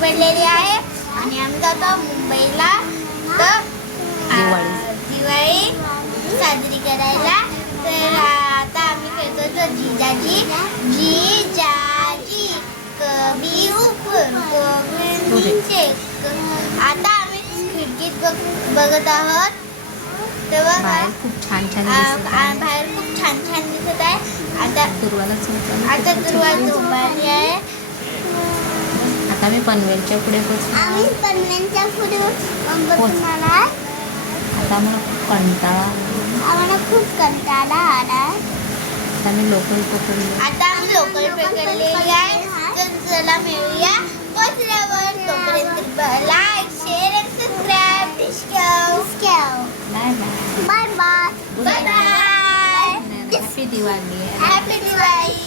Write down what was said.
पडलेली आहे आणि आम्ही जातो मुंबईला तर दिवाळी साजरी करायला. तर आता आम्ही खेळतो तो जिजाजी जिजाजी कभी ऊपर कभी नीचे. आता आम्ही खिडकीत बघत आहोत तेव्हा बाहेर खूप छान छान दिसत आहे. बाहेर खूप छान छान दिसत आहे. आता दुर्वाला दुर्वा झोपाली आहे. आता मी पनवेलच्या पुढे आम्ही पनवेलच्या पुढे बसणार आहे. आता मला खूप कंटाळा आम्हाला खूप कंटाळा आला. आता मी लोकल पकडली. आता आम्ही लोकल पकडलेली आहे. तर चला मिळूया पोचल्यावर. तोपर्यंत लाईक शेअर आणि subscribe bye bye bye bye bye bye. Happy Diwali. Happy Diwali.